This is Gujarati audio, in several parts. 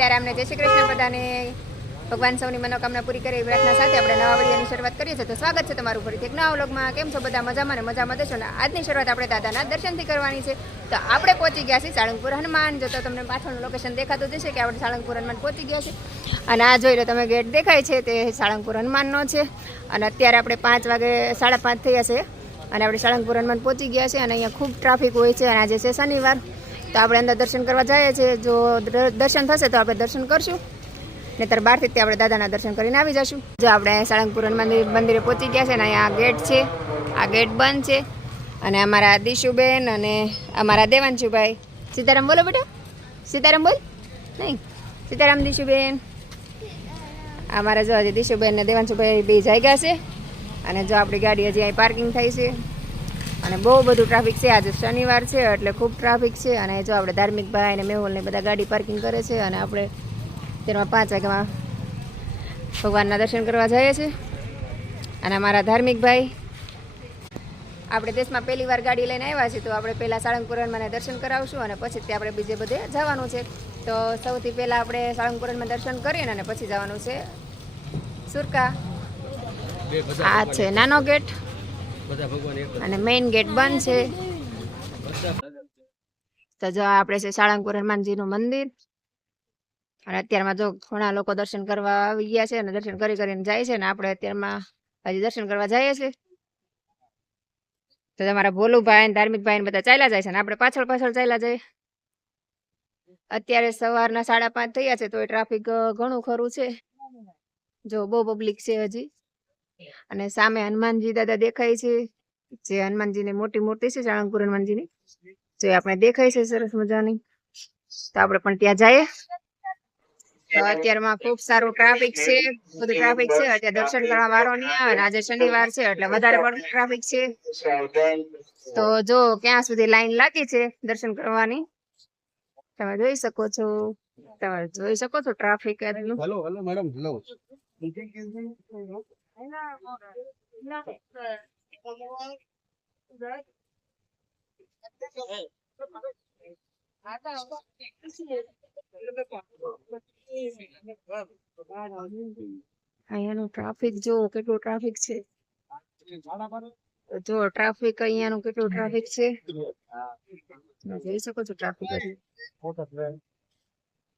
અત્યારે અમને જય શ્રી કૃષ્ણ બધાને. ભગવાન સૌની મનોકામના પૂરી કરે એવી પ્રાર્થના સાથે આપણે નવા વિડીયોની શરૂઆત કરીએ છીએ. તો સ્વાગત છે તમારું ફરીથી એક નવા વ્લોગમાં. કેમ છો બધા? મજામાં ને મજામાં દેશો ને. આજની શરૂઆત આપણે દાદાના દર્શનથી કરવાની છે. તો આપણે પહોંચી ગયા છીએ સાળંગપુર હનુમાન. જો તો તમને પાછળનું લોકેશન દેખાતું જશે કે આપણે સાળંગપુર હનુમાન પહોંચી ગયા છે. અને આ જોઈ લો તમે ગેટ દેખાય છે તે સાળંગપુર હનુમાનનો છે. અને અત્યારે આપણે 5 વાગે 5:30 થયા છે અને આપણે સાળંગપુર હનુમાન પહોંચી ગયા છે. અને અહીંયા ખૂબ ટ્રાફિક હોય છે અને આજે છે શનિવાર, તો આપણે અંદર દર્શન કરવા જઈએ છીએ. જો દર્શન થશે તો આપણે દર્શન કરશું, નહીતર બહારથી આપણે દાદાના દર્શન કરીને આવી જશું. જો આપણે સાળંગપુર મંદિરે પહોંચી ગયા છે ને અહીંયા ગેટ છે, આ ગેટ બંધ છે. અને અમારા દીશુબેન અને અમારા દેવાંશુભાઈ, સીતારામ બોલો બેટા, સીતારામ બોલ. નહીં સીતારામ દીશુબેન. અમારા જો હજી દીશુબેન ને દેવાંશુભાઈ બે જાગ્યા છે. અને જો આપણી ગાડી હજી અહીં પાર્કિંગ થઈ છે. અને બહુ બધું ટ્રાફિક છે, આજે શનિવાર છે એટલે ખૂબ ટ્રાફિક છે. અને જો આપણે ધાર્મિક ભાઈ અને મેહુલ ને બધા ગાડી પાર્કિંગ કરે છે. અને આપણે તેમાં 5 વાગ્યામાં ભગવાનના દર્શન કરવા જઈએ છીએ. અને અમારા ધાર્મિક ભાઈ, આપણે દેશમાં પહેલી વાર ગાડી લઈને આવ્યા છીએ, તો આપણે પહેલાં સાળંગપુર હનુમાનને દર્શન કરાવશું અને પછી તે આપણે બીજે બધે જવાનું છે. તો સૌથી પહેલાં આપણે સાળંગપુર હનુમાન દર્શન કરીને અને પછી જવાનું છે સુરકા. આ છે નાનો ગેટ અને મેઇન ગેટ બંધ છે. તો જો આપણે છે સાળંગપુર હનુમાનજીનું મંદિર. અને અત્યારમાં જો ઘણા લોકો દર્શન કરવા આવી ગયા છે અને દર્શન કરીને જાય છે. ને આપણે અત્યારમાં હજી દર્શન કરવા જઈએ છીએ. તો તમારા ભોલુભાઈ, ધાર્મિક ભાઈ બધા ચાલ્યા જાય છે ને આપણે પાછળ ચાલ્યા જાય. અત્યારે સવારના 5:30 થયા છે તો એ ટ્રાફિક ઘણું ખરું છે. જો બહુ પબ્લિક છે હજી. અને સામે હનુમાનજી દાદા દેખાય છે, જે હનુમાનજીની મોટી મૂર્તિ છે સાળંગપુર હનુમાનજીની, જે આપણે દેખાય છે સરસ મજાની. તો આપણે પણ ત્યાં જઈએ. તો અત્યારમાં ખૂબ સારું ટ્રાફિક છે, બધું ટ્રાફિક છે. અત્યારે દર્શન કરવા વારો નહીં આવે ને આજે શનિવાર છે એટલે વધારે પણ ટ્રાફિક છે. તો જો ક્યાં સુધી લાઈન લાગી છે દર્શન કરવાની તમે જોઈ શકો છો. ટ્રાફિક એટલું. Hello madam, hello. અહીંયાનું ટ્રાફિક જો કેટલું ટ્રાફિક છે. જો ટ્રાફિક અહીંયાનું કેટલું ટ્રાફિક છે જોઈ શકો છો. ટ્રાફિક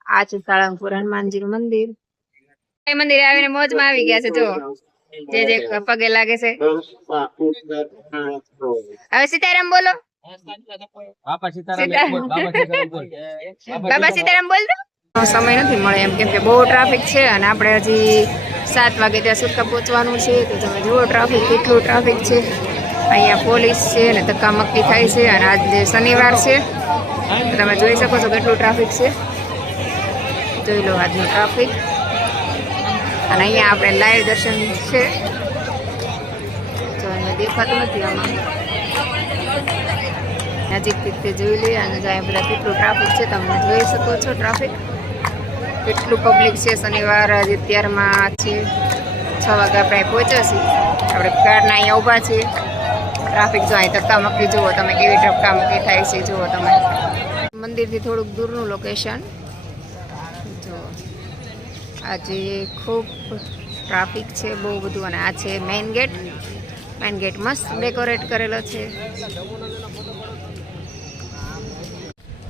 આ છે સાળંગપુર હનુમાનજીનું મંદિર. એ મંદિરે આવીને મોજમાં આવી ગયા છે. જો જે પગે લાગે છે. હવે સીતારામ બોલો. બાપા સીતારામ બોલ. સમય નથી મળે એમ, કેમ કે બહુ ટ્રાફિક છે. અને આપણે હજી 7 વાગે ત્યાં સુરકા પહોંચવાનું છે. તો તમે જુઓ ટ્રાફિક, કેટલું ટ્રાફિક છે. અહીંયા પોલીસ છે ને ધક્કા મક્કી થાય છે. અને આજે શનિવાર છે તો તમે જોઈ શકો છો કેટલું ટ્રાફિક છે. જોઈ લો આજનું ટ્રાફિક. અને અહીંયા આપણે લાઈવ દર્શન છે. જો અહીંયા દેખાતું નથી, આમાં નજીકથી તે જોઈ લઈએ. અને અહીંયા બધા કેટલું ટ્રાફિક છે તમે જોઈ શકો છો. ટ્રાફિક કેટલું પબ્લિક છે. શનિવાર આજે અત્યારમાં છે 6 વાગે આપણે પહોંચ્યા છીએ. આપણે કારના અહીંયા ઊભા છીએ. ટ્રાફિક જો અહીં ધક્કા મક્કી જુઓ તમે, કેવી ધક્કા મક્કી થાય છે જુઓ તમે. મંદિરથી થોડુંક દૂરનું લોકેશન જો. આજે ખૂબ ટ્રાફિક છે, બહુ બધું. અને આ છે મેઇન ગેટ. મેઇન ગેટ મસ્ત ડેકોરેટ કરેલો છે.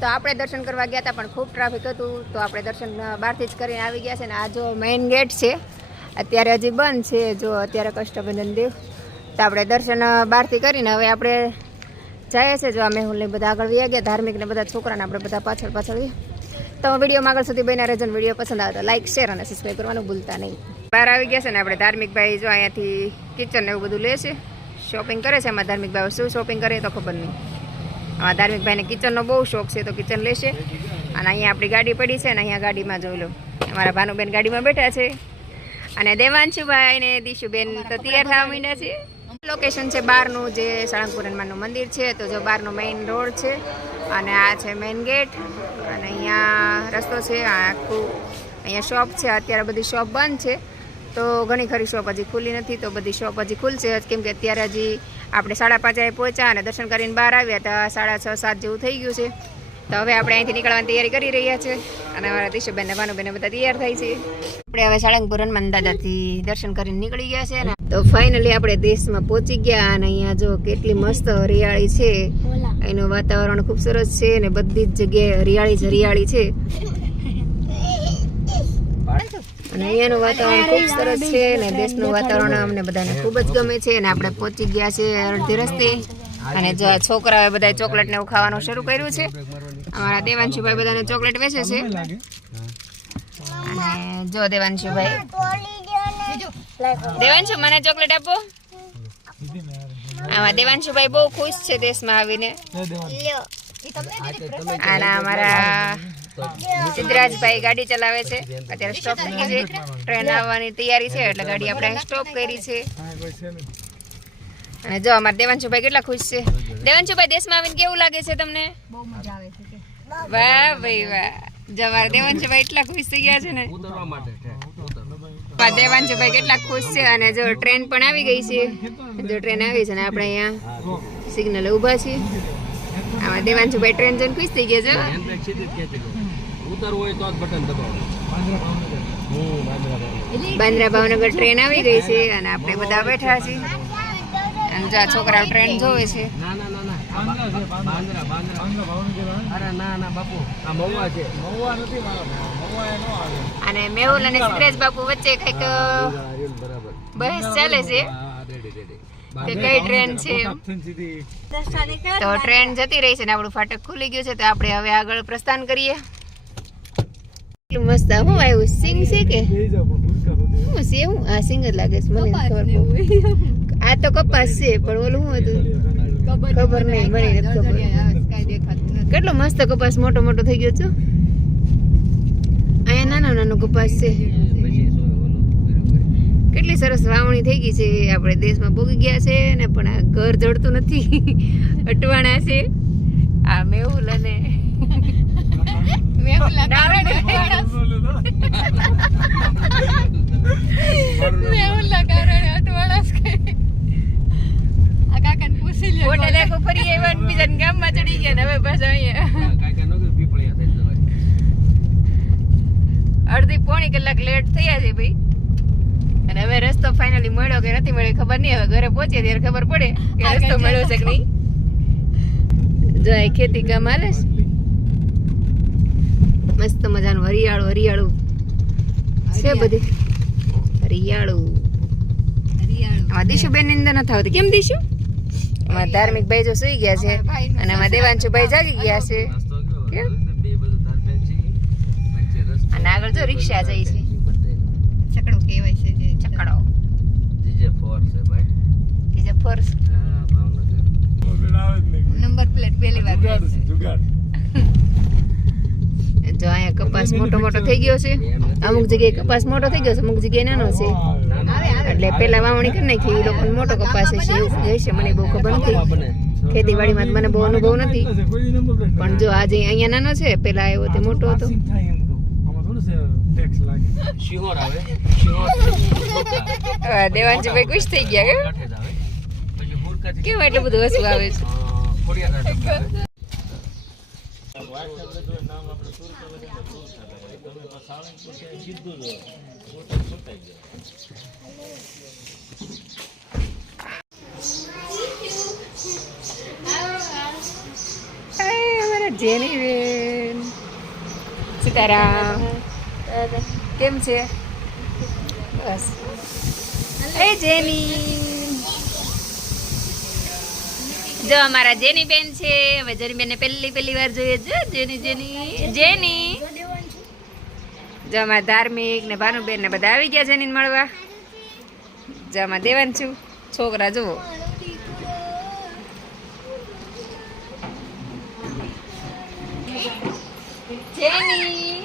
તો આપણે દર્શન કરવા ગયા હતા પણ ખૂબ ટ્રાફિક હતું, તો આપણે દર્શન બહારથી જ કરીને આવી ગયા છે. ને આ જો મેઇન ગેટ છે, અત્યારે હજી બંધ છે. જો અત્યારે કષ્ટભંજન દેવ. તો આપણે દર્શન બહારથી કરીને હવે આપણે જઈએ છીએ. જો આ મેહુલને બધા આગળ વ્યા ગયા, ધાર્મિક ને બધા છોકરાને આપણે બધા પાછળ ગયા. તો વિડીયોમાં આગળ સુધી બન્યા રહેજો. વિડીયો પસંદ આવે તો લાઈક, શેર અને સબસ્ક્રાઈબ કરવાનું ભૂલતા નહીં. બહાર આવી ગયા છે ને આપણે ધાર્મિક ભાઈ જો અહીંયાથી કિચન ને એવું બધું લે છે, શોપિંગ કરે છે. એમાં ધાર્મિક ભાઈ શું શોપિંગ કરે તો ખબર નહીં. આમાં ધાર્મિક ભાઈને કિચનનો બહુ શોખ છે તો કિચન લેશે. અને અહીંયા આપણી ગાડી પડી છે ને અહીંયા ગાડીમાં જોઈ લો અમારા ભાનુબેન ગાડીમાં બેઠા છે. અને દેવાંશુભાઈ ને દીશુબેન તો તૈયાર થવા માંડ્યા છે. લોકેશન છે બહારનું, જે સાળંગપુર હનુમાનનું મંદિર છે. તો જો બહારનો મેઇન રોડ છે અને આ છે મેઇન ગેટ. અને અહીંયા રસ્તો છે. આખું અહીંયા શોપ છે. અત્યારે બધી શોપ બંધ છે, તો ઘણી ખરી શોપ હજી ખુલ્લી નથી. તો બધી શોપ હજી ખુલશે, કેમ કે અત્યારે હજી આપણે 5:30 પહોંચ્યા અને દર્શન કરીને બહાર આવ્યા હતા 6:30 7 જેવું થઈ ગયું છે. તો હવે આપણે અહીંથી નીકળવાની તૈયારી કરી રહ્યા છે અને અમારા દિશુબેન ને ભાનુબેન બધા તૈયાર થાય છે. આપણે હવે સાળંગપુર હનુમાન દાદાથી દર્શન કરીને નીકળી ગયા છે ને તો ફાઇનલી આપણે દેશમાં પહોંચી ગયા અને અહીંયા જો કેટલી મસ્ત હરિયાળી છે. અહીંનું વાતાવરણ ખૂબ સરસ છે અને બધી જ જગ્યાએ હરિયાળી જ હરિયાળી છે અને અહીંયાનું વાતાવરણ ખૂબ સરસ છે અને દેશનું વાતાવરણ અમને બધાને ખૂબ જ ગમે છે. અને આપણે પહોંચી ગયા છે અડધી રસ્તે અને જો આ છોકરાઓએ બધા ચોકલેટ ને એવું ખાવાનું શરૂ કર્યું છે. અમારા દેવાંશુભાઈ બધાને ચોકલેટ વેચે છે અને જો દેવાંશુભાઈ દેવાંશુ મને ચોકલેટ આપો. આમાં દેવાંશુભાઈ બહુ ખુશ છે દેશમાં આવીને. અને અમારા સિદ્ધરાજભાઈ ગાડી ચલાવે છે. અત્યારે સ્ટોપ થઈ છે, ટ્રેન આવવાની તૈયારી છે એટલે ગાડી આપણે સ્ટોપ કરી છે. અને જો અમારા દેવાંશુભાઈ કેટલા ખુશ છે. દેવાંશુભાઈ દેશમાં આવીને કેવું લાગે છે તમને? બહુ મજા આવે છે. વાહ ભાઈ વાહ. જો અમારા દેવાંશુભાઈ એટલા ખુશ થઈ ગયા છે ને. દેવાંશુભાઈ કેટલા ખુશ છે. અને જો ટ્રેન પણ આવી ગઈ છે. જો ટ્રેન આવી છે ને આપણે અહીંયા સિગ્નલ ઉભા છીએ. આમાં દેવાંશુભાઈ ટ્રેન જોઈને ખુશ થઈ ગયા છે. બાંદ્રા ભાવનગર ટ્રેન આવી ગઈ છે અને આપણે બધા બેઠા છીએ. અને જો છોકરાઓ ટ્રેન જોવે છે. અને મેહુલ અને સિદ્ધરાજ બાપુ વચ્ચે કઈક બહેસ ચાલે છે કે કઈ ટ્રેન છે. તો ટ્રેન જતી રહી છે ને આપણું ફાટક ખુલી ગયું છે તો આપણે હવે આગળ પ્રસ્થાન કરીએ. કેટલું મસ્ત હું આવ્યું સિંગ છે કે શું છે? હું આ સિંગ જ લાગે છે મને ખબર. આ તો કપાસ છે પણ ઓલું શું હતું ખબર નહીં, મને નથી ખબર. કેટલો મસ્ત કપાસ મોટો મોટો થઈ ગયો છે. અહીંયા નાનો નાનો કપાસ છે. કેટલી સરસ વાવણી થઈ ગઈ છે. આપણે દેશમાં ભોગી ગયા છે ને પણ આ ઘર જડતું નથી. અટવાણા છે આ મેહુલ અને ગામમાં ચડી ગયા હવે પાછા અહીંયા અડધી પોણી કલાક લેટ થયા છે ભાઈ. અને હવે રસ્તો ફાઇનલી મળ્યો કે નથી મળ્યો ખબર નહીં. હવે ઘરે પહોંચીએ ત્યારે ખબર પડે કે રસ્તો મળ્યો છે કે નહીં. જો આ ખેતી કામ હાલે છે. મસ્ત મજાનું હરિયાળું હરિયાળું છે બધે. હરિયાળું આમાં દિશુબેન ની અંદર નથી આવતી. કેમ દિશુ? અમારા ધાર્મિક ભાઈ જો સુઈ ગયા છે અને અમારા દેવાંશુભાઈ જાગી ગયા છે. કેમ? અને આગળ જો રિક્ષા જાય છે. ચકડો કહેવાય છે જે ચકડો. ડીજે ફોર્સ છે ભાઈ. DJ force. હા ભાવનગર. નંબર પ્લેટ પહેલી વાર જુગાડ. જો અહીંયા કપાસ મોટો મોટો થઈ ગયો છે. અમુક જગ્યાએ કપાસ મોટો થઈ ગયો છે, અમુક જગ્યાએ નાનો છે. એટલે પેલા વાવણી કરી નાખી. એ લોકો મોટો કપાસ છે એવું હશે, મને બહુ ખબર નથી. ખેતીવાડીમાં મને બહુ અનુભવ નથી. પણ જો આજે અહીંયા નાનો છે, પેલા આવ્યો તે મોટો હતો. દેવાંશુભાઈ ખુશ થઈ ગયા કેમ એટલું બધું હસવું આવે છે. અમારા જેની બેન સીતારામ કેમ છે? બસ એ જેની જો અમારા જેની બેન છે. હવે જેની બેન ને પહેલી વાર જોઈએ છે. જેની જો અમારા ધાર્મિક ને ભાનુબેન ને બધા આવી ગયા જેની મળવા. જો અમારા દેવાંશુ છોકરા જુઓ. જેની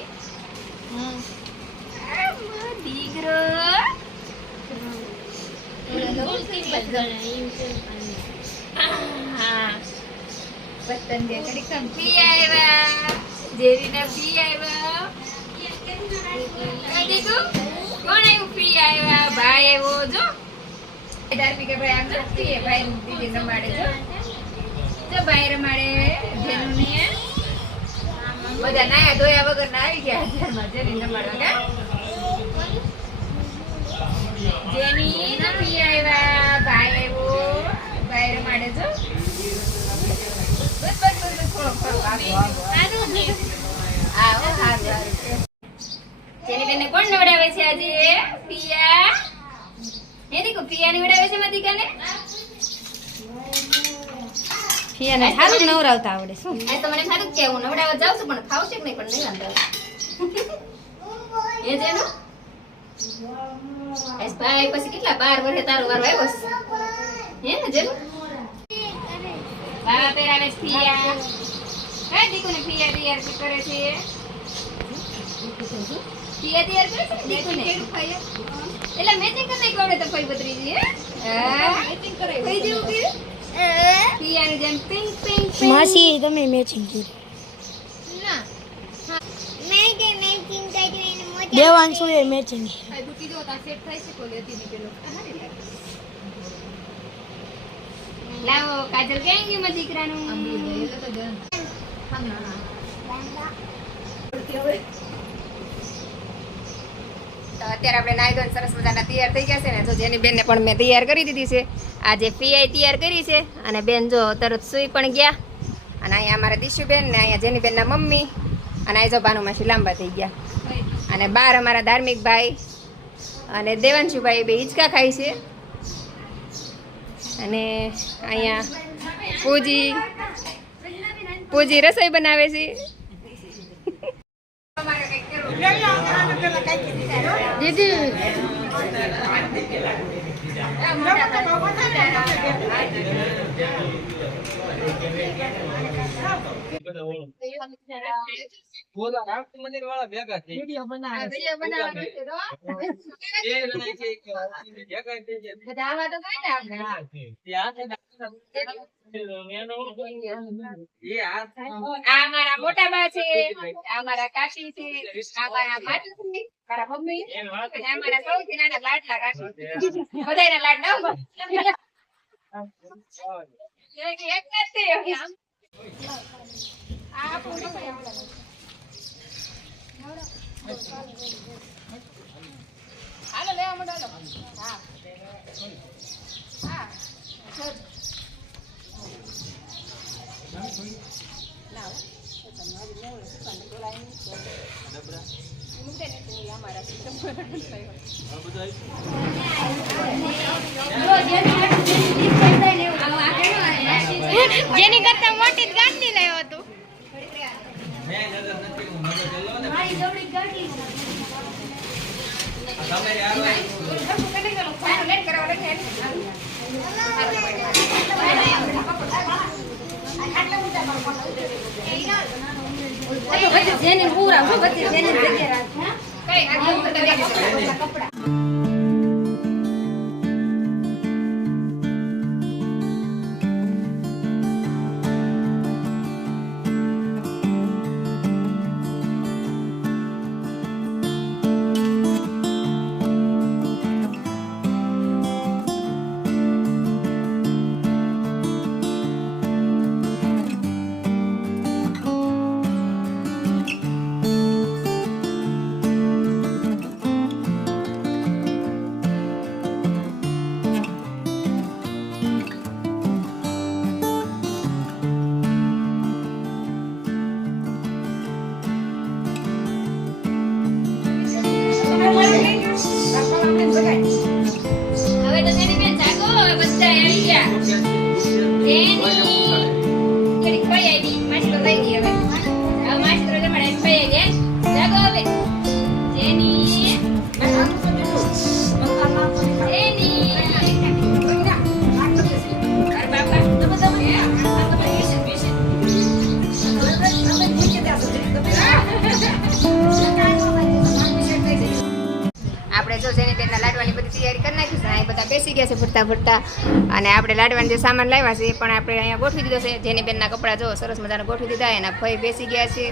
દીકરો ભાઈ એવો જો ધાર્મિક ભાઈ આમ ભાઈ દીદી રમાડે જો ભાઈ રમાડે જેનું બધા નાયા ધોયા વગર ના આવી ગયા અત્યારમાં જેની રમાડવા જેની નથી આવ્યા ભાઈ આવ્યો ભાઈ રમાડે છો બસ આવો હારું જેની બેનને કોણ નવડાવે છે આજે પિયા એ દેખો પિયા નવડાવે છે મતિકાને પિયાને સારું નવરાવતા આવડે શું આ તો મને સારું કે હું નવડાવવા જાઉં છું પણ ખાવશે કે નહીં પણ નહીં વાંધો એ જેનો એસ ભાઈ પછી કેટલા 12 વર્ષે તારો વારો આવ્યો છે હે ને જેનો બાબા પહેરાવે છે પિયા હે દીકુને પિયા તૈયાર કરે છે પિયા તૈયાર કરે છે દીકુને એટલે મેચિંગ કરી કોડે તો કોઈ બદરીજી હે મેચિંગ કરાય કઈ જેવું કે પિયાની જેમ પિંક પિંક માસી તમે મેચિંગ કરી ના મેં કે મેચિંગ કરીને મોજા દેવાંશુ એ મેચિંગ આ બુટી જો તા સેટ થાય છે કોલે હતી ની પેલો લાવો કાજલ કેમ ગયું માં દીકરાનું એટલે તો ગન તો અત્યારે આપણે નાઈ ધોઈને સરસ મજાના તૈયાર થઈ ગયા છે ને જો જેની બેનને પણ મેં તૈયાર કરી દીધી છે આજે પીઆઈ તૈયાર કરી છે અને બેન જો તરત સૂઈ પણ ગયા અને અહીંયા અમારા દિશુબેન ને અહીંયા જેની બેનના મમ્મી અને અહીં જો ભાનુમાસી લાંબા થઈ ગયા અને બાર અમારા ધાર્મિક ભાઈ અને દેવાંશુભાઈ બે હિંચકા ખાય છે અને અહીંયા પૂજી રસોઈ બનાવે છે દીદી બોલા રામ મંદિર વાળા ભેગા થઈ વિડિયો બનાવવાનો છે તો એ લડાઈ છે ભેગા થઈ ગયા બધા આવા તો કઈ ને આપણે ત્યાં એ આ આ મારા મોટા બા છે આ મારા કાકી છે આ મારા માતા છે મારા મમ્મી અને આ મારા સૌથી નાના લાડલા કાકી બધાયના લાડ ના એક નથી આ પૂરો હાલો લેવા માંડો હા હા જેની કરતા મોટી જ ગાડી લાવ્યો હતો મેં નજર નથી હું નજર ચલો ને મારી જોડી ગાડી તમે યાર જેને પૂરા બધી જેને જગ્યા કપડા હવે તો તેની બેન જાગો બધા આવી ગયા તેની કઈ આવી માસી તો લઈ ગઈ હવે હવે માસી તો જમણે કઈ ગયા જાગો હવે જેની આપણે જો જેની બેનના લાડવાની બધી તૈયારી કરી નાખી છે અહીં બધા બેસી ગયા છે ફરતા ફરતા અને આપણે લાડવાનો જે સામાન લાવ્યા છે એ પણ આપણે અહીંયા ગોઠવી દીધો છે જેની બેનના કપડાં જો સરસ મજાના ગોઠવી દીધા એના ભાઈ બેસી ગયા છે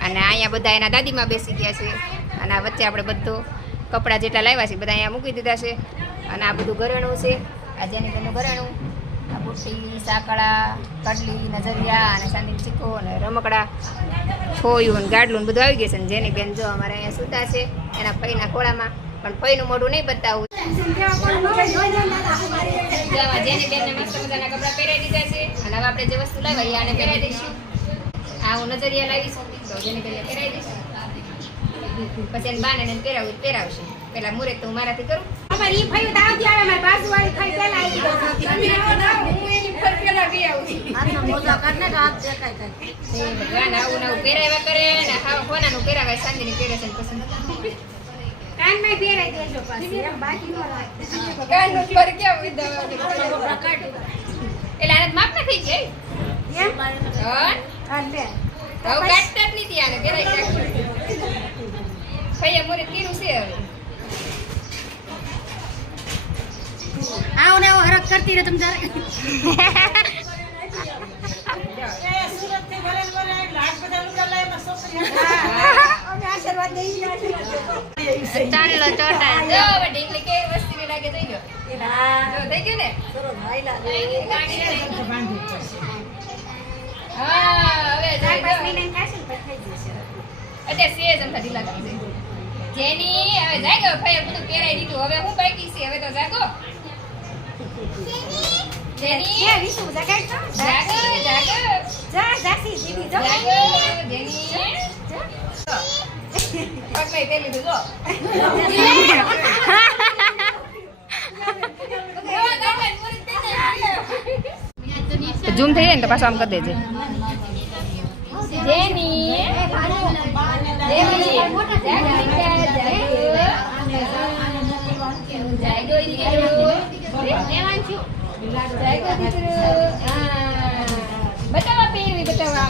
અને અહીંયા બધા એના દાદીમાં બેસી ગયા છે અને આ વચ્ચે આપણે બધું કપડાં જેટલા લાવ્યા છે બધા અહીંયા મૂકી દીધા છે અને આ બધું ઘરેણું છે આ જેની બેનનું ઘરેણું આ બુટ્ટી, સાકળા, કડલી, નજરિયા અને ચાંદીનો સિક્કો અને રમકડા, છોયું અને ગાડલું ને બધું આવી ગયું છે. ને જેની બેન જો અમારે અહીંયા સૂતા છે એના ફઈના ખોળામાં, પણ ફઈનું મોઢું નહીં બતાવવું. જેની બેનને મસ્ત મજાના કપડાં પહેરાવી દીધા છે અને હવે આપણે જે વસ્તુ લાવ્યા એ આને પહેરાવી દઈશું. આ હું નજરિયા લાવીશું તો જેની બેનને પહેરાવી દઈશું. પછી એને બાને એને પહેરાવવું પહેરાવશે. પેલા મુહૂર્ત તો હું મારાથી કરું. ભગવાન આવું નવું પહેરાવ્યા કરે ને હાવ કોનાનું પહેરાવે શાંતિની પહેરે છે પસંદ. કાનનું પર કેવું વિધવા એટલે આને માપ ના થઈ જાય. હવે કાઢતા જ નથી આને પહેરાઈ નાખવું. ફૈયા મોરે કીરું છે હવે. આવો ને આવો હરક કરતી રહે તમ તારે. ચાંદલો ચોટા જો ઢીંગલી કેવી વસ્તી લાગે થઈ ગયો. થઈ ગયું ને હા હવે અત્યારે સેજ એમ ઢીલા થઈ જાય. જેની હવે જાગો ભાઈ બધું પહેરાઈ દીધું. હવે હું બાકી છે હવે તો જાગો. જેની જાગો જાગો જાગો જેની પકડાઈ તે લીધું જો. ઝૂમ થઈ જાય ને તો પાછું આમ કરી દેજે. જેની બતાવા પહેરવી બતાવા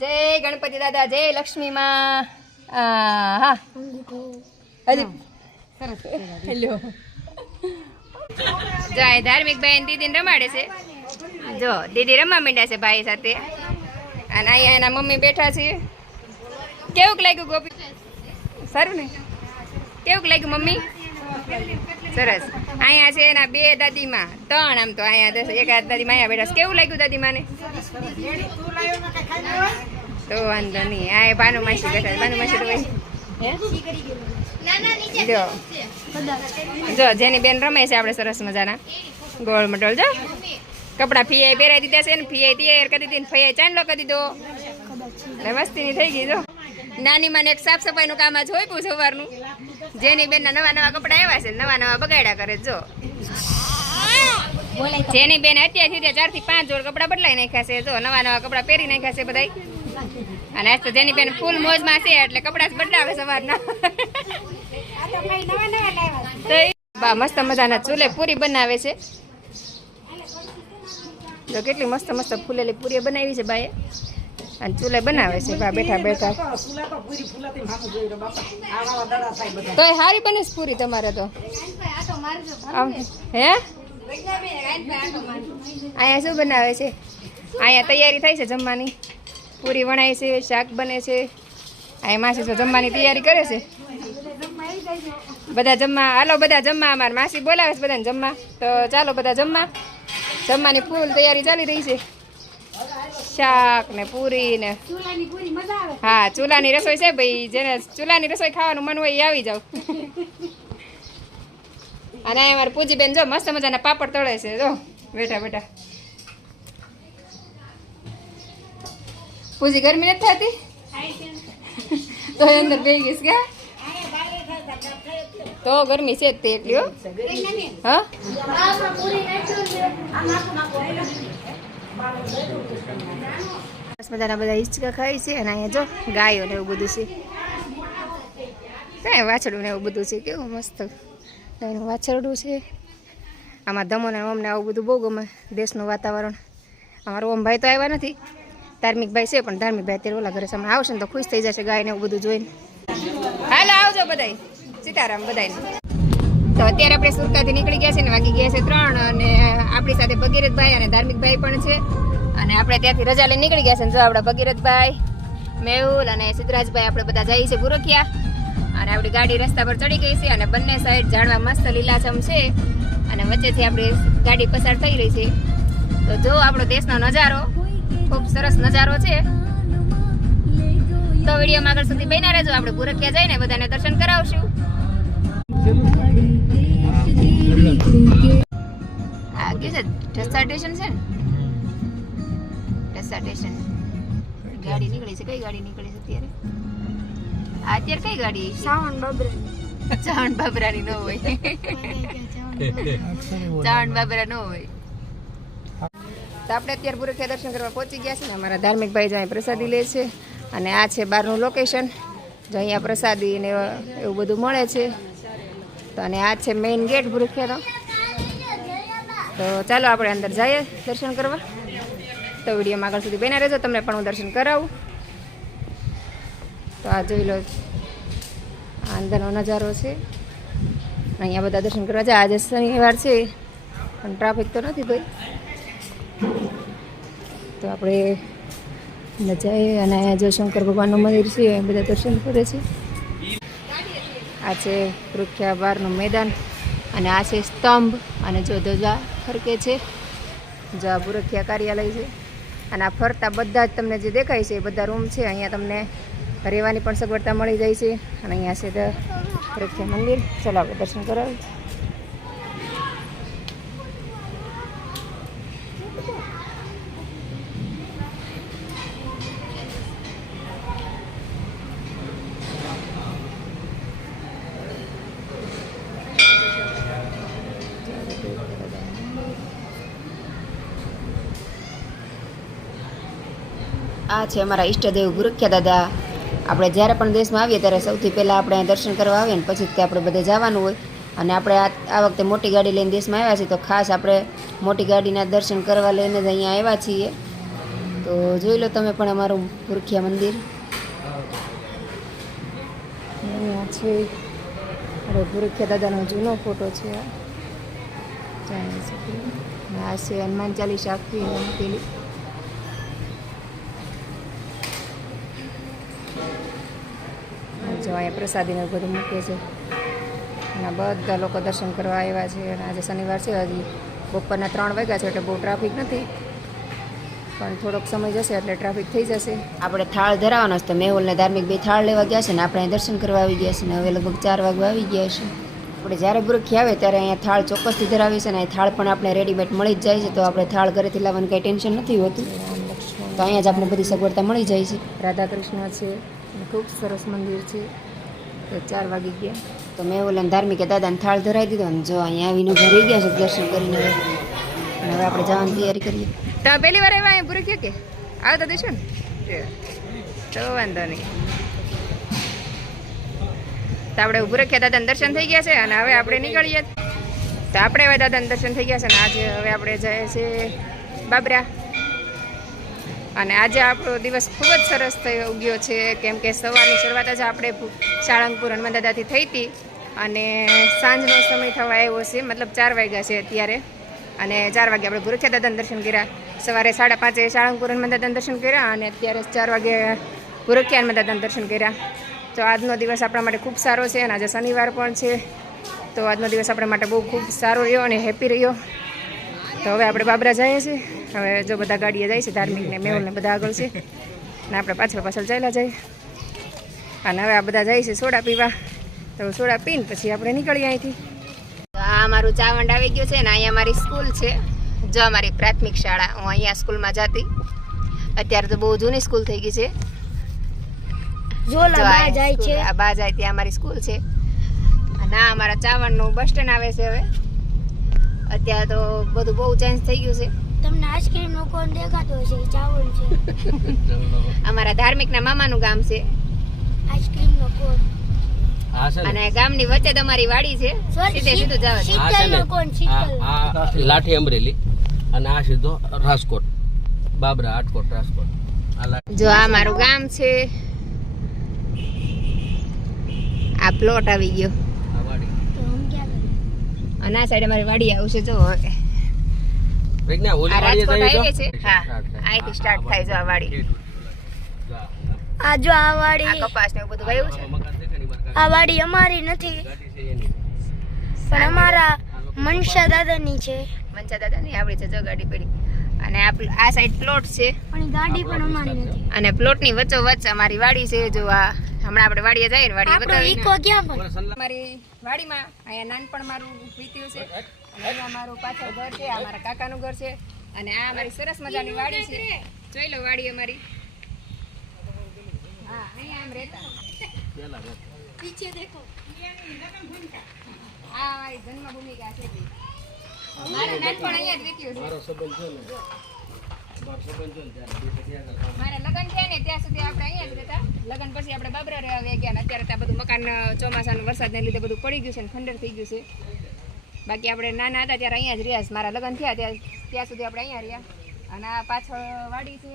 જય ગણપતિ દાદા, જય લક્ષ્મી માં. હા હજી હેલો જાય ધાર્મિક ભાઈ દીદીને રમાડે છે. જો દીદી રમવા માંડ્યા છે ભાઈ સાથે અને અહીંયા એના મમ્મી બેઠા છે. કેવું લાગ્યું ગોપી? સારું ને? કેવું લાગ્યું મમ્મી? સરસ. અહીંયા છે એના બે દાદીમાં, ત્રણ આમ તો અહીંયા એક દાદીમાં અહીંયા બેઠા છે. કેવું લાગ્યું દાદીમાને? તો વાંધો નહીં. આ ભાનુ માસી બેઠા છે. ભાનુ માસી તો જો જેની બેન રમે છે આપણે સરસ મજાના ગોળ મટોળ. જો કપડા ફીએ પહેરાવી દીધા છે ને ફીએ તૈયાર કરી દીધી ને ફઈએ ચાંદલો કરી દીધો એટલે મસ્તીની થઈ ગઈ. જો નાની માં એક સાફ સફાઈ નું કામ આજ હોય પૂછ સવારનું. જેની બેન ના નવા નવા કપડા આવ્યા છે, નવા નવા બગાડ્યા કરે. જો જેની બેન અત્યાર સુધી 4 થી 5 જોડ કપડા બદલાઈ નાખ્યા છે. જો નવા નવા કપડા પહેરી નાખ્યા છે બધાય. અને આજ તો જેની બેન ફૂલ મોજમાં છે એટલે કપડા જ બદલાવે સવારના. બા મસ્ત મજાના ચૂલે પૂરી બનાવે છે. જો કેટલી મસ્ત મસ્ત ફૂલેલી પૂરી બનાવી છે બાએ અને ચૂલે બનાવે છે બા બેઠા બેઠા. તો હારી બને છે પૂરી તમારે તો. હે અહીંયા શું બનાવે છે? અહીંયા તૈયારી થાય છે જમવાની. પૂરી વણાય છે, શાક બને છે. અહીંયા માસી તો જમવાની તૈયારી કરે છે. બધા જમવા હાલો, બધા જમવા. અમારે માસી બોલાવે છે બધાને જમવા. તો ચાલો બધા જમવા. જમવાની ફૂલ તૈયારી ચાલી રહી છે. શાક ને પૂરી ને હા ચૂલાની રસોઈ છે ભાઈ. જેને ચૂલાની રસોઈ ખાવાનું મન હોય એ આવી જાવ. અને અમારે પૂજીબેન જો મસ્ત મજાના પાપડ તળે છે. જો બેઠા બેઠા. પૂજી ગરમી નથી થતી તો અંદર બેસી ગઈશ કે? તો ગરમી છે જ તે એટલી. હો હા બધાના બધા હિંચકા ખાય છે. અને અહીંયા જો ગાયો ને એવું બધું છે. કાંઈ વાછડું ને એવું બધું છે. કેવું મસ્ત ગાયનું વાછરડું છે. આમાં ધમો ને અમને આવું બધું બહુ ગમે. દેશનું વાતાવરણ. અમારો ઓમભાઈ તો આવ્યા નથી, ધાર્મિકભાઈ છે. પણ ધાર્મિકભાઈ અત્યારે ઓલા ઘરે સામે આવશે ને તો ખુશ થઈ જશે ગાય ને એવું બધું જોઈને. હાલો આવજો બધાય. સીતારામ બધાને. તો અત્યારે આપણે સુરતાથી નીકળી ગયા છે ને વાગી ગયા છે 3 અને આપણી સાથે ભગીરથભાઈ અને ધાર્મિકભાઈ પણ છે. અને આપણે ત્યાંથી રજા લઈને નીકળી ગયા છે ને જો આપણા ભગીરથભાઈ મેહુલ અને સિદ્ધરાજભાઈ આપણે બધા જઈએ છીએ બુરખિયા અને આપણી ગાડી રસ્તા પર ચડી ગઈ છે અને બંને સાઈડ ઝાડવા મસ્ત લીલાછમ છે અને વચ્ચેથી આપણી ગાડી પસાર થઈ રહી છે. તો જો આપણો દેશનો નજારો ખૂબ સરસ નજારો છે. તો વિડીયોમાં આગળ સુધી બન્યા રહેજો. આપણે બુરખિયા જઈને બધાને દર્શન કરાવશું. આ કે છે ઢસા સ્ટેશન છે ને, ઢસા સ્ટેશન. ગાડી નીકળી છે. કઈ ગાડી નીકળી છે અત્યારે? અત્યારે કઈ ગાડી? ચાવણ બાબરાની ન હોય. ચાવણ બાબરા ન હોય. તો આપણે અત્યારે બુરખિયા દર્શન કરવા પહોંચી ગયા છે ને. અમારા ધાર્મિક ભાઈ જ્યાં પ્રસાદી લે છે અને આ છે બહારનું લોકેશન. જો અહીંયા પ્રસાદી ને એવું બધું મળે છે. તો અને આ છે મેઇન ગેટ બુરખિયાનો. તો ચાલો આપણે અંદર જઈએ દર્શન કરવા. તો વિડીયોમાં આગળ સુધી બન્યા રહેજો. તમને પણ હું દર્શન કરાવું. તો આ જોઈ લો, આ અંદરનો નજારો છે. અહીંયા બધા દર્શન કરવા જાય. આજે શનિવાર છે પણ ટ્રાફિક તો નથી ભાઈ. તો આપણે જઈએ અને અહીંયા જો શંકર ભગવાનનું મંદિર છે એ બધા દર્શન કરે છે. આ છે બુરખિયા બહારનું મેદાન અને આ છે સ્તંભ અને જો ધજા ફરકે છે. જો આ બુરખિયા કાર્યાલય છે અને આ ફરતા બધા જ તમને જે દેખાય છે એ બધા રૂમ છે. અહીંયા તમને રહેવાની પણ સગવડતા મળી જાય છે અને અહીંયા છે બુરખિયા મંદિર. ચાલો આપણે દર્શન કરાવીએ. આ છે અમારા ઈષ્ટદેવ બુરખિયા દાદા. આપણે જ્યારે પણ દેશમાં આવીએ ત્યારે સૌથી પહેલાં આપણે અહીં દર્શન કરવા આવીએ ને પછી જ તે આપણે બધે જવાનું હોય. અને આપણે આ વખતે મોટી ગાડી લઈને દેશમાં આવ્યા છીએ તો ખાસ આપણે મોટી ગાડીના દર્શન કરવા લઈને જ અહીંયા આવ્યા છીએ. તો જોઈ લો તમે પણ અમારું બુરખિયા મંદિર. અહીંયા છે આપણે બુરખિયા દાદાનો જૂનો ફોટો છે. આ છે હનુમાન ચાલીસા આખી મૂકેલી. જો અહીંયા પ્રસાદીને બધું મૂકે છે અને બધા લોકો દર્શન કરવા આવ્યા છે. અને આજે શનિવાર છે, હજી બપોરના 3 વાગ્યા છે એટલે બહુ ટ્રાફિક નથી, પણ થોડોક સમય જશે એટલે ટ્રાફિક થઈ જશે. આપણે થાળ ધરાવવાનો છે તો મેહુલને ધાર્મિક બે થાળ લેવા ગયા છે ને આપણે અહીં દર્શન કરવા આવી ગયા છે ને હવે લગભગ 4 વાગવા આવી ગયા છે. આપણે જ્યારે બુરખિયા આવે ત્યારે અહીંયા થાળ ચોક્કસથી ધરાવી છે ને અહીં થાળ પણ આપણે રેડીમેડ મળી જ જાય છે. તો આપણે થાળ ઘરેથી લાવવાનું કંઈ ટેન્શન નથી હોતું. તો અહીંયા જ આપણે બધી સગવડતા મળી જાય છે. રાધા કૃષ્ણ છે, ખૂબ સરસ મંદિર છે. તો 4 વાગી ગયા તો મેહુલ અને ધાર્મિકે દાદાને થાળ ધરાવી દીધો અને જો અહીંયા આવીને ભરી ગયા છે દર્શન કરીને. અને હવે આપણે જવાની તૈયારી કરીએ. તો પહેલી વાર આવ્યા અહીંયા બુરખિયા કે આવતા દેશો ને તો વાંધો નહીં. તો આપણે બુરખિયા દાદાને દર્શન થઈ ગયા છે અને હવે આપણે નીકળીએ. તો આપણે હવે દાદાને દર્શન થઈ ગયા છે ને આજે હવે આપણે જઈએ છીએ બાબરા. અને આજે આપણો દિવસ ખૂબ જ સરસ થયો ગયો છે કેમ કે સવારની શરૂઆત જ આપણે સાળંગપુર હનુમાન દાદાથી થઈ હતી અને સાંજનો સમય થવા આવ્યો છે, મતલબ 4 વાગ્યા છે અત્યારે. અને 4 વાગે આપણે બુરખિયા દાદાને દર્શન કર્યા. સવારે 5:30 સાળંગપુર હનુમાન દાદાને દર્શન કર્યા અને અત્યારે 4 વાગે બુરખિયા હનુમાન દાદાને દર્શન કર્યા. તો આજનો દિવસ આપણા માટે ખૂબ સારો છે અને આજે શનિવાર પણ છે. તો આજનો દિવસ આપણા માટે બહુ ખૂબ સારો રહ્યો અને હેપી રહ્યો. તો હવે આપણે બાબરા જઈએ છીએ. હવે જો બધા ગાડીએ જાય છે, ધાર્મિકને મેહુલને બધા આગળ છે અને આપણે પાછળ ચાલ્યા જઈએ. અને હવે આ બધા જાય છે સોડા પીવા. તો સોડા પીને પછી આપણે નીકળીએ અહીંથી. તો આ અમારું ચાવંડ આવી ગયું છે ને અહીંયા અમારી સ્કૂલ છે. જો અમારી પ્રાથમિક શાળા, હું અહીંયા સ્કૂલમાં જતી. અત્યારે તો બહુ જૂની સ્કૂલ થઈ ગઈ છે. આ બા જાય ત્યાં અમારી સ્કૂલ છે. અને આ અમારા ચાવંડનું બસ સ્ટેન્ડ આવે છે. હવે અત્યારે તો બધું બહુ ચેન્જ થઈ ગયું છે. તમને આઈસ્ક્રીમ નો કોણ દેખાતો છે? ચાવલ છે. અમારા ધાર્મિકના મામાનું ગામ છે. આઈસ્ક્રીમ નો કોણ અને ગામની વચ્ચે તમારી વાડી છે. સીધું જાવ. શીતલ નો કોણ? શીતલ આ લાઠી અમરેલી અને આ સીધો રાજકોટ, બાબરા, આટકોટ, રાજકોટ. જો આ મારું ગામ છે. આ પ્લોટ આવી ગયો અને આ સાઈડ અમારી વાડી આવશે. જો હવે આ રાજકોટ હાઈવે છે. હા, અહીંથી સ્ટાર્ટ થાય છે આ વાડી. આ જો આ આ વાડી કપાસ ને એવું બધું વાવ્યું છે. મકાન દેખાય ને મારા આ વાડી અમારી નથી ગાડી છે એની. પણ અમારા મનસા દાદાની છે મંચા દાદા ની આવડી છે જો ગાડી પડી. અને આ સાઈડ પ્લોટ છે પણ ગાડી પણ અમારી નથી. અને પ્લોટ ની વચ્ચોવચ્ચ અમારી વાડી છે. જો આ હમણાં આપણે વાડીએ જઈએ ને વાડીએ આપણો બતાવીએ ઈકો ક્યાં પણ અમારી વાડીમાં અહીંયા નાનપણ મારું વીત્યું છે. અને અહીંયા મારું પાછળ ઘર છે. આ મારા કાકાનું ઘર છે. અને આ અમારી સરસ મજાની વાડી છે. જોઈ લો વાડી અમારી. હા અહીંયા આમ રહેતા. પેલા બસ. પીછે દેખો આ અમારી જન્મભૂમિકા છે. મારું નાનપણ અહીંયા જ વીત્યું છે. મારો સંબંધ છે ને મારો સંબંધ છે ને ત્યારે બે ત્યાં આગળ મારા લગ્ન થયા ને ત્યાં સુધી આપણે અહીંયા જ રહેતા. લગ્ન પછી આપણે બાબરા રહેવા વયા ગયા ને અત્યારે ત્યાં બધું મકાન ચોમાસાનું વરસાદને લીધે બધું પડી ગયું છે ને ખંડર થઈ ગયું છે. બાકી આપણે નાના હતા ત્યારે અહીંયા જ રહ્યા છે. મારા લગ્ન થયા ત્યાં સુધી આપણે અહીંયા રહ્યા. અને આ પાછળ વાડી છે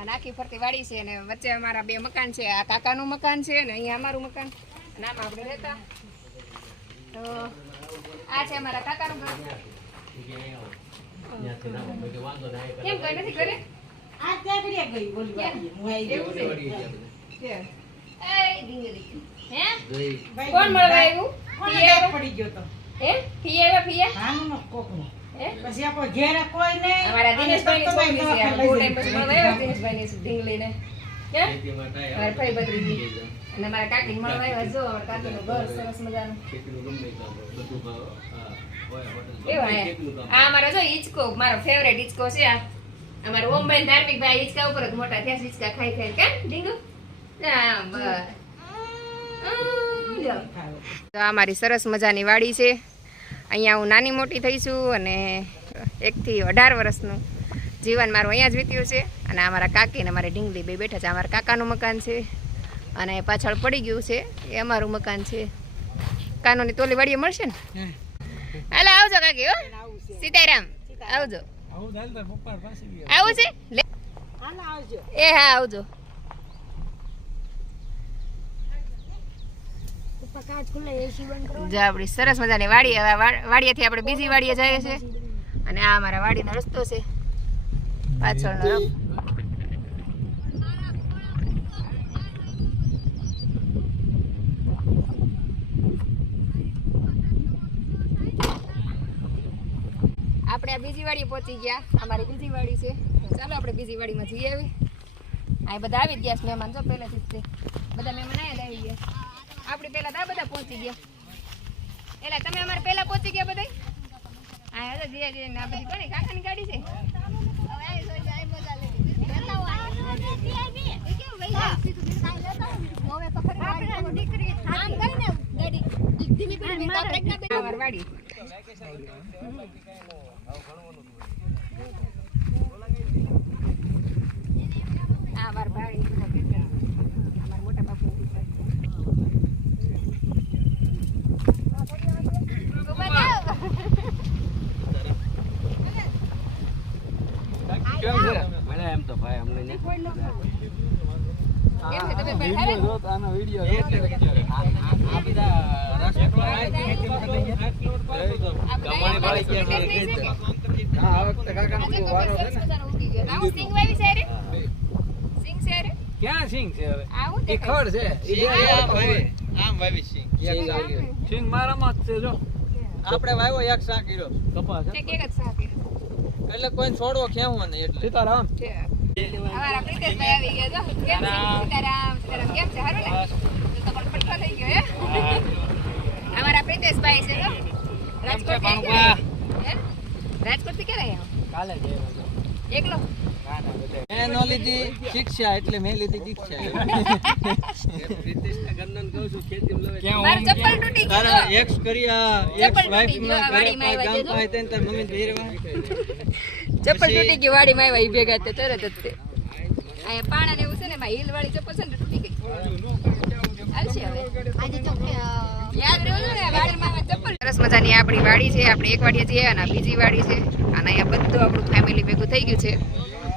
અને આખી ફરતી વાડી છે. અને વચ્ચે અમારા બે મકાન છે. આ કાકાનું મકાન છે ને અહીંયા અમારું મકાન. અને આમાં આપણે રહેતા. તો આ છે અમારા કાકાનું ઘર. ત્યાંથી ના હોય કે વાંધો ના આવે. કેમ કઈ નથી ઘરે? આ ત્યાં ઘડી ગઈ બોલી કેમ? એવું છે? વાડી છે આપણે. છે. એ ડીંગલી. હે? જોઈ. કોણ મળવા આવ્યું? કોને ફી આવ્યા? પડી ગયો તો હે? ફી આવ્યા, ફી આવ્યા? હાનું નો કોકનો હે? પછી આપણો ઘેરે કોઈ નહીં અમારા દિનેશભાઈની છોકરી છે. આ બહુ ટાઈમ પછી મળવા આવ્યો દિનેશભાઈની ઢીંગલીને. કેમ? ખેતીમાં કાંઈ મારા આવે. ફઈ બદરી ગઈ. અને મારા કાકીને મળવા આવ્યા. જો અમારા કાકીનું ઘર સરસ મજાનું. ખેતીનું ગમે કામ હોય. બધું ભાવ. હા. હોય હોટલ. કેવા હે? ખેતીનું કામ. આ અમારો જો હિંચકો, મારો ફેવરેટ હિંચકો છે આ. અમારા ઓમભાઈ ધાર્મિક ભાઈ હિંચકા ઉપર જ મોટા થયા છે. હિંચકા ખાઈ ખાઈ. કેમ ઢીંગુ? આમ બસ. તો આ મારી સરસ મજાની વાડી છે. અહીંયા હું નાની મોટી થઈ છું અને 1 થી 18 વર્ષનું જીવન મારું અહીંયા જ વીત્યું છે. અને આ મારા કાકી ને મારી ઢીંગલી બે બેઠા છે. અમારા કાકાનું મકાન છે અને પાછળ પડી ગયું છે એ અમારું મકાન છે. કાનોની તોલી વાડીએ મળશે ને? હાલો આવજો કાકી. હો સીતારામ. આવજો. આવું છે લે. એ હા આવજો. કાચ ખુલે એસી બંધ કરો જો આપણી સરસ મજાની વાડી. હવે વાડીએથી આપણે બીજી વાડીએ જઈએ છીએ. અને આ અમારા વાડીનો રસ્તો છે પાછળનો રસ્તો. આપણે આ બીજી વાડીએ પહોંચી ગયા. અમારી બીજી વાડી છે. તો ચાલો આપણે બીજી વાડીમાં જઈએ. આવી આ બધા આવી જ ગયા છે મહેમાન. જો પહેલેથી જ તે બધા મહેમાન આયા જ આવી ગયા. આપણે પહેલા તો આ બધા પહોંચી ગયા. એલા તમે અમારે પહેલા પહોંચી ગયા બધા? હા તો જીયા જીયા ના બધી કોની કાકાની ગાડી છે? અમારી વાડી. આ અમારા ભાઈ અમારા મોટા બાપુ. કેમ છે? મને એમ તો ભાઈ અમને ને કેમ છે તમે ભાઈ આવે? આ બધા રાજકોટમાં કમાણી વાળી ક્યાં છે? હા આ વખતે કાકાનો વારો છે ને. આવું સિંગ વાવી છે રે? સિંગ છે રે? ક્યાં સિંગ છે હવે આવું એ ખડ છે આમ વાવી સિંગ સિંગ મારામાં જ છે જો આપણે વાવ્યો 1 કિલો કપાસ છે કે એક સાકી એટલે કોઈ છોડવો ખેવું નહીં એટલે સીતારામ છે. અમારા પ્રીતેશભાઈ આવી ગયા જો. કેમ છે? સીતારામ. સીતારામ કેમ છે? હારું ને? તો તમારો પટકો થઈ ગયો હે? અમારા પ્રીતેશભાઈ છે જો. રાજકોટ થી ક્યારે? હે? રાજકોટ થી ક્યારે આવ્યા? કાલે જ એકલો? મેં નો લીધી શિક્ષા એટલે મેં લીધી દીક્ષા પ્રીતેશના ગંદન કહું છું ખેતીમાં લવે. મારું ચપ્પલ તૂટી ગયું તારા જો. એક્સ કર્યા ચપ્પલ એક્સ વાઇફ તૂટી ગયું. ના આ ઘરે વાડીમાં ગામ આવ્યા પાસે તાર મમ્મી ભેરવા ચપ્પલ તૂટી ગઈ વાડીમાં આવ્યા ઈ ભેગા તે તરત જ તે. અહીંયા પાણા ને એવું છે ને એમાં હીલ વાળી ચપ્પલ છે ને તૂટી ગઈ. હાલશે હવે. આજે તો યાદ રહ્યું ને વાડીમાં ચપ્પલ. સરસ મજાની આપણી વાડી છે. આપણે એક વાડીએ જઈએ અને આ બીજી વાડી છે. અને અહીંયા બધું આપણું ફેમિલી ભેગું થઈ ગયું છે.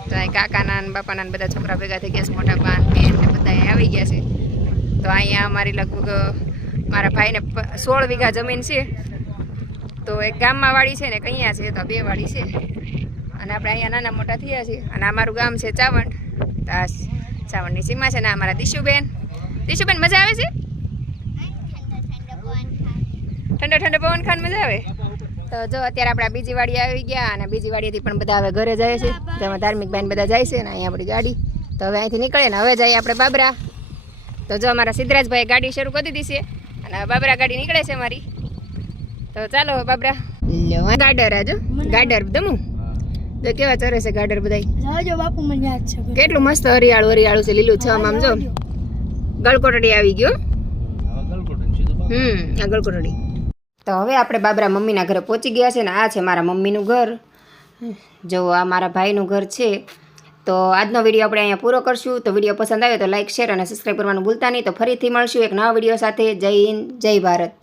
તો અહીં કાકાના ને બાપાના ને બધા છોકરા ભેગા થઈ ગયા છે. મોટા પાન બેન ને બધા અહીંયા આવી ગયા છે. તો અહીંયા અમારી લગભગ મારા ભાઈને 16 વીઘા જમીન છે. તો એક ગામમાં વાડી છે ને એક અહીંયા છે. તો 2 વાડી છે. અને આપણે અહીંયા નાના મોટા થયા છીએ. અને અમારું ગામ છે ચાવંડ. તો આ શ્રાવણની સીમા છે ને અમારા દિશુબેન મજા આવે છે ઠંડો ઠંડો પવન ખાન મજા આવે તો જો અત્યારે આપણે બીજી વાડી આવી ગયા અને બીજી વાડીએથી પણ બધા હવે ઘરે જાય છે તેમાં ધાર્મિક બેન બધા જાય છે ને અહીંયા આપણી ગાડી તો હવે અહીંથી નીકળે ને હવે જઈએ આપણે બાબરા તો જો અમારા સિદ્ધરાજભાઈ ગાડી શરૂ કરી દીધી છે અને હવે બાબરા ગાડી નીકળે છે મારી તો ચાલો હવે બાબરા ગાડર આજો ગાડર દમું તો કેવા ચરે છે ગાડર બધાય જાજો બાપુ મને યાદ છે કેટલું મસ્ત હરિયાળું છે લીલું છમ આમ જો ગળકોટડી આવી ગયો આ ગળકોટડી તો હવે આપણે બાબરા મમ્મીના ઘરે પહોંચી ગયા છે ને આ છે મારા મમ્મીનું ઘર જો આ મારા ભાઈનું ઘર છે તો આજનો વિડીયો આપણે અહીંયા પૂરો કરશું તો વિડીયો પસંદ આવે તો લાઈક શેર અને સબસ્ક્રાઈબ કરવાનું ભૂલતા નહીં તો ફરીથી મળશું એક નવા વિડીયો સાથે જય હિન્દ જય ભારત